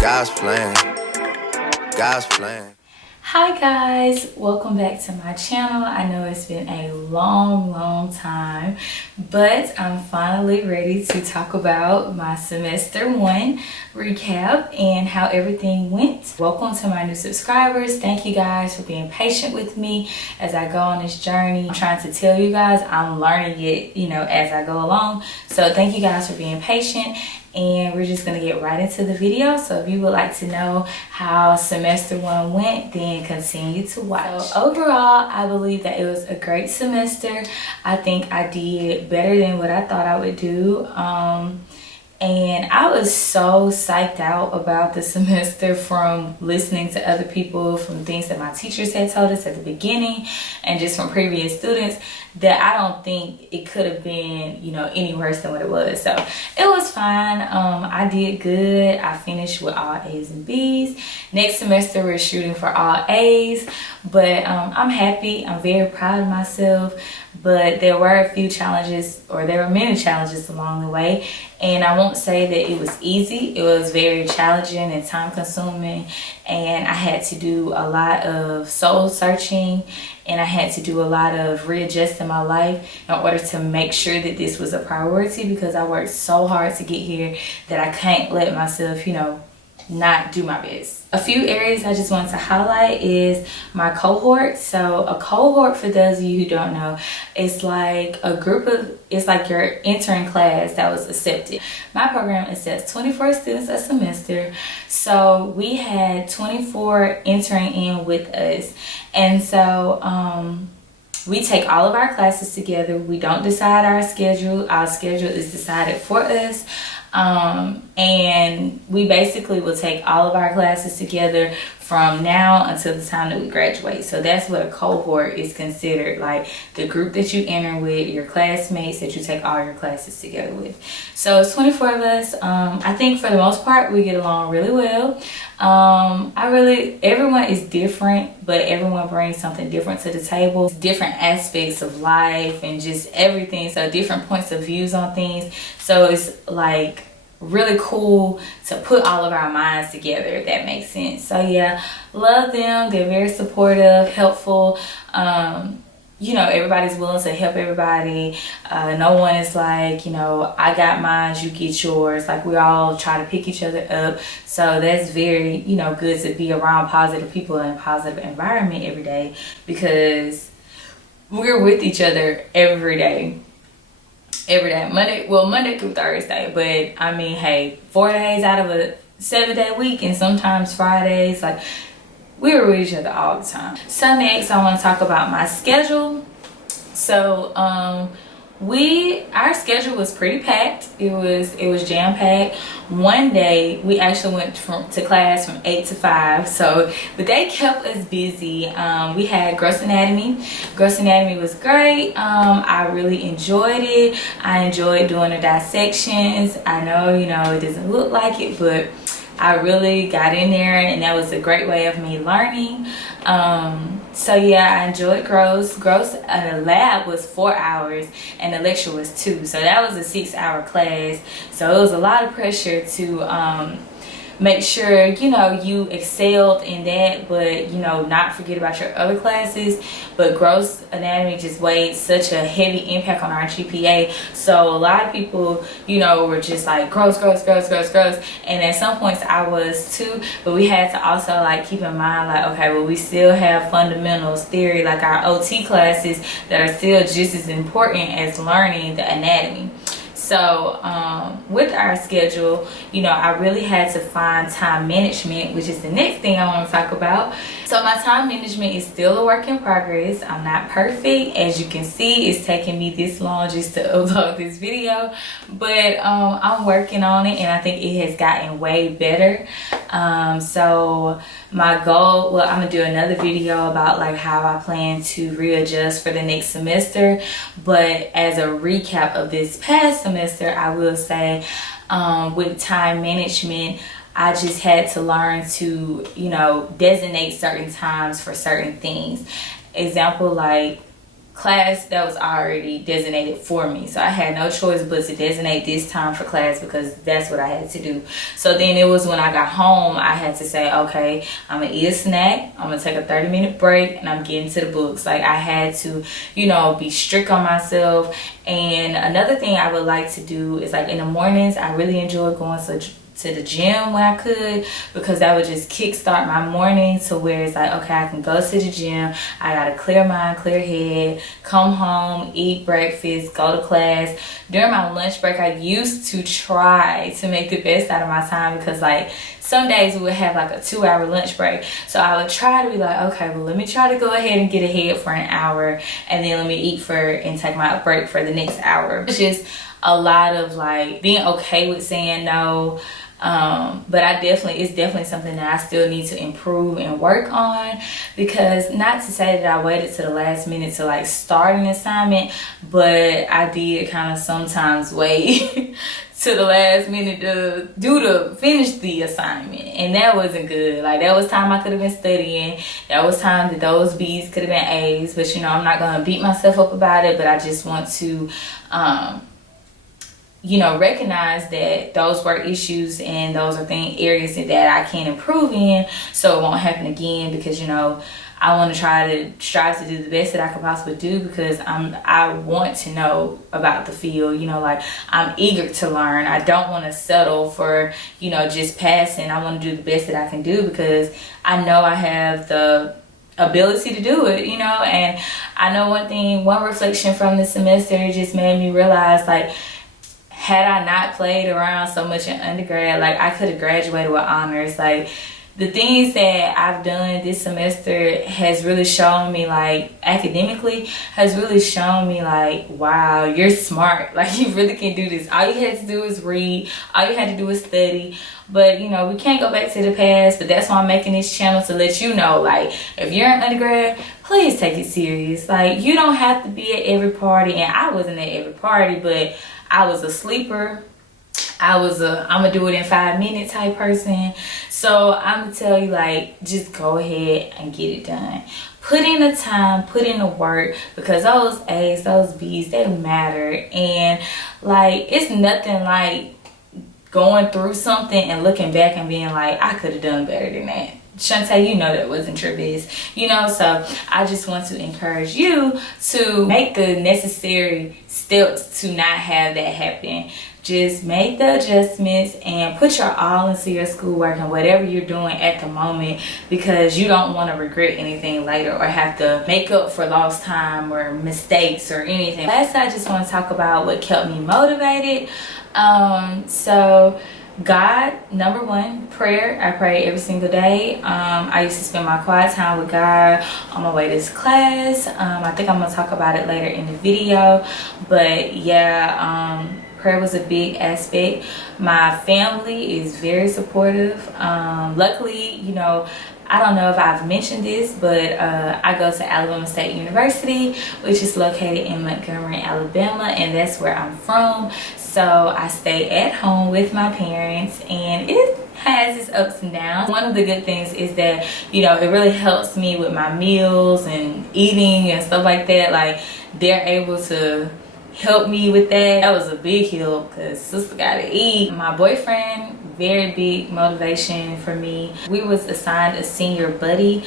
God's plan. God's plan. Hi guys, welcome back to my channel. I know it's been a long time, but I'm finally ready to talk about my semester 1 recap and how everything went. Welcome to my new subscribers. Thank you guys for being patient with me as I go on this journey. I'm trying to tell you guys I'm learning it, as I go along. So thank you guys for being patient. And we're just gonna get right into the video. So if you would like to know how semester 1 went, then continue to watch. So overall, I believe that it was a great semester. I think I did better than what I thought I would do. And I was so psyched out about the semester from listening to other people, from things that my teachers had told us at the beginning, and just from previous students, that I don't think it could have been, any worse than what it was. So it was fine. I did good. I finished with all A's and B's. Next semester, we're shooting for all A's, but I'm happy. I'm very proud of myself. But there were a few challenges, or there were many challenges along the way. And I won't say that it was easy. It was very challenging and time consuming. And I had to do a lot of soul searching, and I had to do a lot of readjusting my life in order to make sure that this was a priority, because I worked so hard to get here that I can't let myself, not do my best. A few areas I just wanted to highlight is my cohort. So a cohort, for those of you who don't know, it's like it's like your intern class that was accepted. My program accepts 24 students a semester. So we had 24 entering in with us. And so we take all of our classes together. We don't decide our schedule. Our schedule is decided for us. And we basically will take all of our classes together from now until the time that we graduate. So that's what a cohort is considered, like the group that you enter with, your classmates that you take all your classes together with. So it's 24 of us. I think for the most part we get along really well. Everyone is different, but everyone brings something different to the table. Different aspects of life and just everything. So different points of views on things. So it's like really cool to put all of our minds together, if that makes sense. So yeah, love them. They're very supportive, helpful. Everybody's willing to help everybody. No one is like, I got mine, you get yours. Like, we all try to pick each other up. So that's very, good to be around positive people in a positive environment every day, because we're with each other every day. Monday through Thursday, but I mean, hey, 4 days out of a 7-day week, and sometimes Fridays, like, we were with each other all the time. So next, I want to talk about my schedule. So our schedule was pretty packed. It was jam packed. One day we actually went to class from 8 to 5. But they kept us busy. We had gross anatomy. Gross anatomy was great. I really enjoyed it. I enjoyed doing the dissections. I know, it doesn't look like it, but I really got in there, and that was a great way of me learning. So yeah, I enjoyed gross. The lab was 4 hours and the lecture was 2. So that was a 6-hour class. So it was a lot of pressure to make sure, you excelled in that, but, not forget about your other classes. But gross anatomy just weighed such a heavy impact on our GPA. So a lot of people, were just like gross. And at some points I was too, but we had to also like keep in mind, like, okay, well, we still have fundamentals, theory, like our OT classes that are still just as important as learning the anatomy. So with our schedule, I really had to find time management, which is the next thing I want to talk about. So my time management is still a work in progress. I'm not perfect. As you can see, it's taking me this long just to upload this video, but I'm working on it, and I think it has gotten way better. So my goal, well, I'm gonna do another video about like how I plan to readjust for the next semester, but as a recap of this past semester, I will say with time management, I just had to learn to, designate certain times for certain things. Example, like class that was already designated for me. So I had no choice but to designate this time for class because that's what I had to do. So then it was when I got home, I had to say, okay, I'm gonna eat a snack, I'm gonna take a 30-minute break, and I'm getting to the books. Like, I had to, you know, be strict on myself. And another thing I would like to do is, like, in the mornings, I really enjoy going to the gym when I could, because that would just kickstart my morning to where it's like, okay, I can go to the gym, I got a clear mind, clear head, come home, eat breakfast, go to class. During my lunch break, I used to try to make the best out of my time, because like some days we would have like a 2-hour lunch break. So I would try to be like, okay, well, let me try to go ahead and get ahead for an hour, and then let me eat and take my break for the next hour. It's just a lot of like being okay with saying no. But it's definitely something that I still need to improve and work on, because not to say that I waited to the last minute to like start an assignment, but I did kind of sometimes wait to the last minute to finish the assignment, and that wasn't good. Like, that was time I could have been studying, that was time that those B's could have been A's, but you know, I'm not gonna beat myself up about it, but I just want to you know, recognize that those were issues and those are areas that I can improve in, so it won't happen again. Because, you know, I want to strive to do the best that I could possibly do, because I want to know about the field. You know, like, I'm eager to learn. I don't want to settle for, you know, just passing. I want to do the best that I can do, because I know I have the ability to do it, you know. And I know one reflection from this semester, it just made me realize, like, had I not played around so much in undergrad, like, I could have graduated with honors. Like, the things that I've done this semester has really shown me, like, academically, has really shown me, like, wow, you're smart. Like, you really can do this. All you had to do is read. All you had to do is study. But, you know, we can't go back to the past. But that's why I'm making this channel, to let you know, like, if you're an undergrad, please take it serious. Like, you don't have to be at every party. And I wasn't at every party, but I was a sleeper. I'm gonna do it in 5 minutes type person. So I'm gonna tell you, like, just go ahead and get it done. Put in the time, put in the work, because those A's, those B's, they matter. And like, it's nothing like going through something and looking back and being like, I could have done better than that. Shaunteee, you know that wasn't your best, you know. So I just want to encourage you to make the necessary steps to not have that happen. Just make the adjustments and put your all into your schoolwork and whatever you're doing at the moment, because you don't want to regret anything later or have to make up for lost time or mistakes or anything. Last, I just want to talk about what kept me motivated. So God, number one, prayer. I pray every single day. I used to spend my quiet time with God on my way to this class. I think I'm gonna talk about it later in the video, but yeah, prayer was a big aspect. My family is very supportive. Luckily, you know, I don't know if I've mentioned this, but I go to Alabama State University, which is located in Montgomery, Alabama, and that's where I'm from. So I stay at home with my parents, and it has its ups and downs. One of the good things is that, you know, it really helps me with my meals and eating and stuff like that. Like, they're able to help me with that. That was a big help, because sister gotta eat. My boyfriend, very big motivation for me. We was assigned a senior buddy,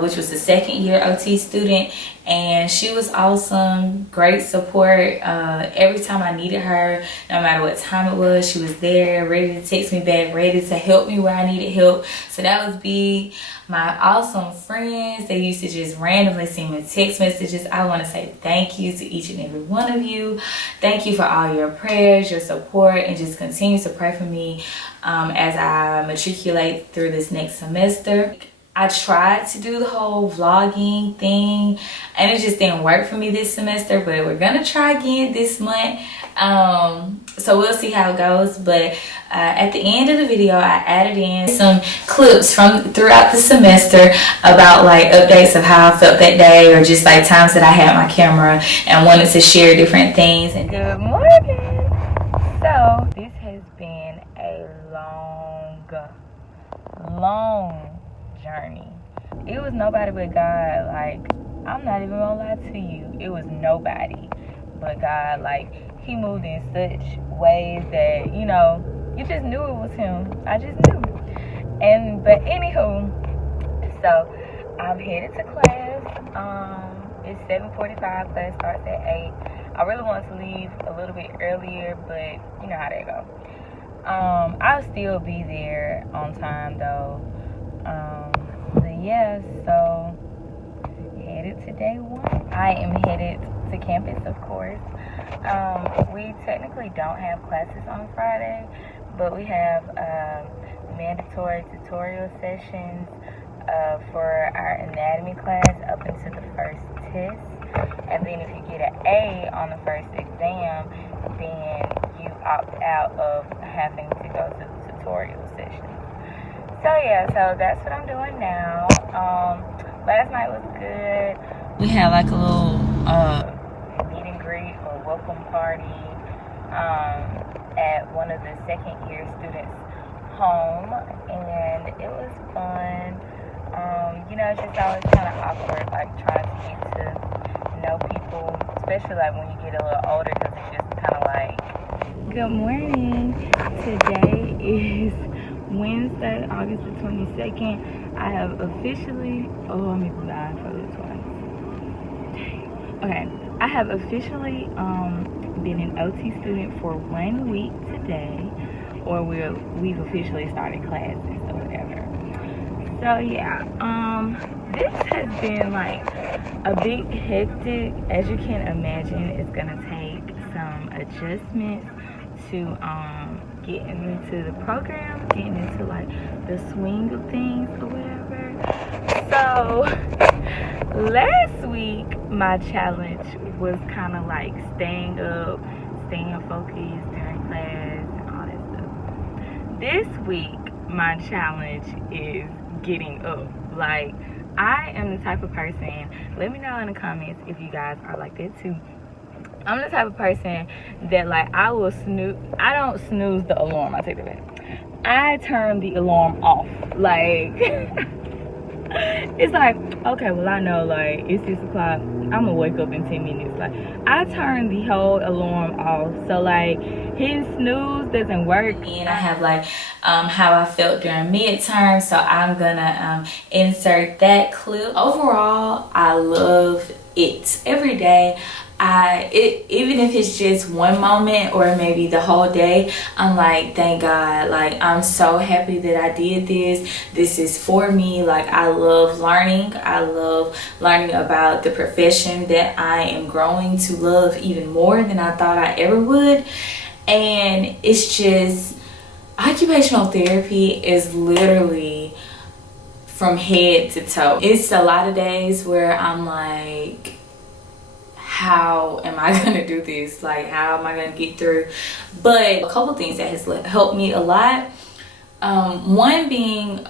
which was a second-year OT student, and she was awesome, great support. Every time I needed her, no matter what time it was, she was there, ready to text me back, ready to help me where I needed help. So that was big. My awesome friends, they used to just randomly send me text messages. I want to say thank you to each and every one of you. Thank you for all your prayers, your support, and just continue to pray for me as I matriculate through this next semester. I tried to do the whole vlogging thing, and it just didn't work for me this semester, but we're gonna try again this month. So we'll see how it goes. But at the end of the video, I added in some clips from throughout the semester about like updates of how I felt that day, or just like times that I had my camera and wanted to share different things. And good morning. So this has been a long journey. It was nobody but God. Like, I'm not even gonna lie to you, it was nobody but God. Like, he moved in such ways that, you just knew it was him. I just knew. But anywho, so I'm headed to class. It's 7:45, class starts at 8. I really want to leave a little bit earlier, but you know how that go. I'll still be there on time though. But yeah, so headed to day 1. I am headed to campus, of course. We technically don't have classes on Friday, but we have mandatory tutorial sessions for our anatomy class up until the first test. And then if you get an A on the first exam, then you opt out of having to go to the tutorial sessions. So yeah, so that's what I'm doing now. Last night was good. We had like a little meet and greet or welcome party at one of the second year students' home, and it was fun. It's just always kind of awkward, like trying to get to know people, especially like when you get a little older, because it's just kind of like, good morning. Today is Wednesday, August the 22nd. I have officially, let me rewind for this one. Okay, I have officially been an OT student for 1 week today, or we've officially started classes or whatever. So yeah, this has been like a big hectic. As you can imagine, it's gonna take some adjustments to getting into the program, getting into like the swing of things or whatever. So last week my challenge was kind of like staying up, staying focused during class and all that stuff. This week my challenge is getting up. Like, I am the type of person, let me know in the comments if you guys are like that too. I'm the type of person that like I don't snooze the alarm. I take that back. I turn the alarm off. Like it's like, okay, well, I know like it's 6 o'clock, I'm gonna wake up in 10 minutes. Like, I turn the whole alarm off, so like hitting snooze doesn't work. And I have like how I felt during midterm, so I'm gonna insert that clip. Overall, I love it. Every day even if it's just one moment or maybe the whole day, I'm like, thank God. Like, I'm so happy that I did this is for me. Like, I love learning about the profession that I am growing to love even more than I thought I ever would. And it's just, occupational therapy is literally from head to toe. It's a lot of days where I'm like, how am I gonna do this? Like, how am I gonna get through? But a couple things that has helped me a lot. One being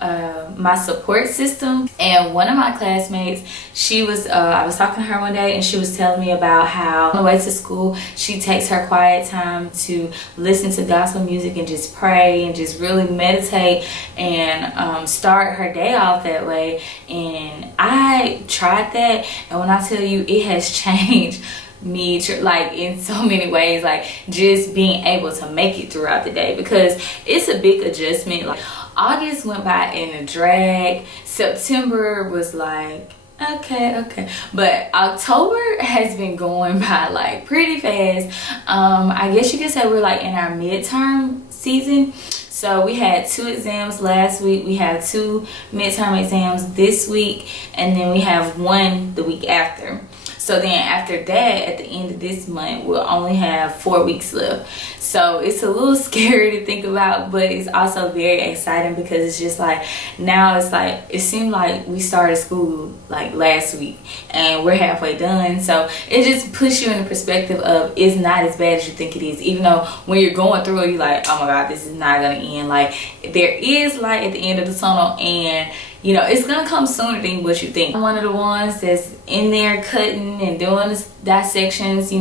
my support system. And one of my classmates, she was I was talking to her one day, and she was telling me about how on the way to school she takes her quiet time to listen to gospel music and just pray and just really meditate and start her day off that way. And I tried that, and when I tell you, it has changed me like in so many ways, like just being able to make it throughout the day, because it's a big adjustment. Like, August went by in a drag. September was like okay, but October has been going by like pretty fast. I guess you could say we're like in our midterm season. So we had 2 exams last week, we have 2 midterm exams this week, and then we have 1 the week after. So then after that, at the end of this month, we'll only have 4 weeks left. So it's a little scary to think about, but it's also very exciting, because it's just like, now it's like, it seemed like we started school like last week and we're halfway done. So it just puts you in the perspective of, it's not as bad as you think it is. Even though when you're going through it, you're like, oh my God, this is not gonna end. Like, there is light at the end of the tunnel, and it's gonna come sooner than what you think. I'm one of the ones that's in there cutting and doing the dissections.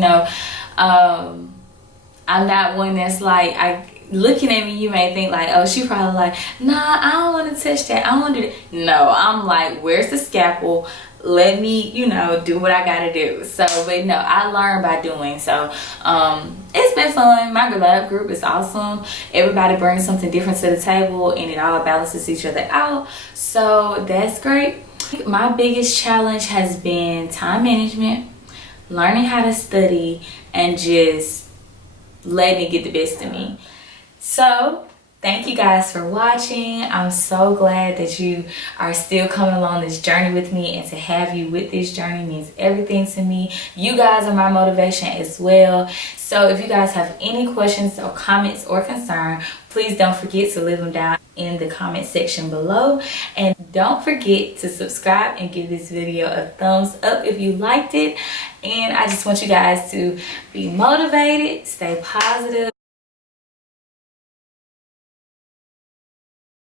I'm not one that's like, looking at me, you may think like, oh, she probably like, nah, I don't want to touch that, I don't want to do that. No, I'm like, where's the scalpel? let me, you know, do what I gotta do. So, but no, I learn by doing. So it's been fun. My lab group is awesome. Everybody brings something different to the table and it all balances each other out. So that's great. My biggest challenge has been time management, learning how to study, and just letting it get the best of me. So thank you guys for watching. I'm so glad that you are still coming along this journey with me, and to have you with this journey means everything to me. You guys are my motivation as well. So if you guys have any questions or comments or concern, please don't forget to leave them down in the comment section below. And don't forget to subscribe and give this video a thumbs up if you liked it. And I just want you guys to be motivated, stay positive.